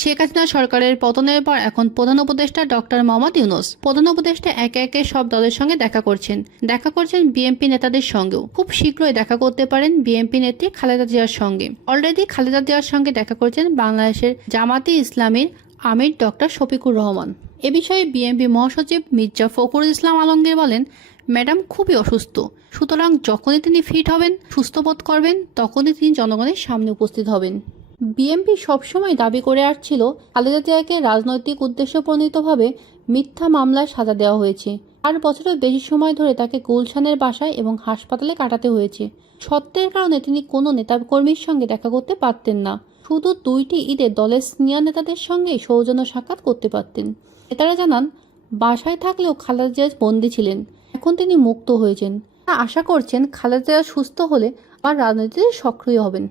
শেখ হাসিনা সরকারের পতনের পর এখন প্রধান উপদেষ্টা ডক্টর মোহাম্মদ ইউনুস। প্রধান উপদেষ্টা একে একে সব দলের সঙ্গে দেখা করছেন। দেখা করছেন বিএনপি নেতাদের সঙ্গেও। খুব শীঘ্রই দেখা করতে পারেন বিএনপি নেত্রী খালেদা জিয়ার সঙ্গে। অলরেডি খালেদা জিয়ার সঙ্গে দেখা করছেন বাংলাদেশের জামাতি ইসলামীর আমির ডক্টর শফিকুর রহমান। এ বিষয়ে বিএনপি মহাসচিব মির্জা ফখরুল ইসলাম আলমগীর বলেন, ম্যাডাম খুবই অসুস্থ। সুতরাং যখনই তিনি ফিট হবেন, সুস্থ বোধ করবেন, তখনই তিনি জনগণের সামনে উপস্থিত হবেন। বিএনপি সবসময় দাবি করে আসছিল, খালেদা জিয়াকে রাজনৈতিক উদ্দেশ্যপ্রণীতভাবে মিথ্যা মামলায় সাজা দেওয়া হয়েছে। আর বছরের বেশি সময় ধরে তাকে গুলশানের বাসায় এবং হাসপাতালে কাটাতে হয়েছে। সত্যের কারণে তিনি কোনো নেতাকর্মীর সঙ্গে দেখা করতে পারতেন না। শুধু দুইটি ঈদে দলের সিনিয়র নেতাদের সঙ্গেই সৌজন্য সাক্ষাৎ করতে পারতেন। নেতারা জানান, বাসায় থাকলেও খালেদা জিয়া বন্দী ছিলেন। এখন তিনি মুক্ত হয়েছেন। আশা করছেন, খালেদা জিয়া সুস্থ হলে আর রাজনীতিতে সক্রিয় হবেন।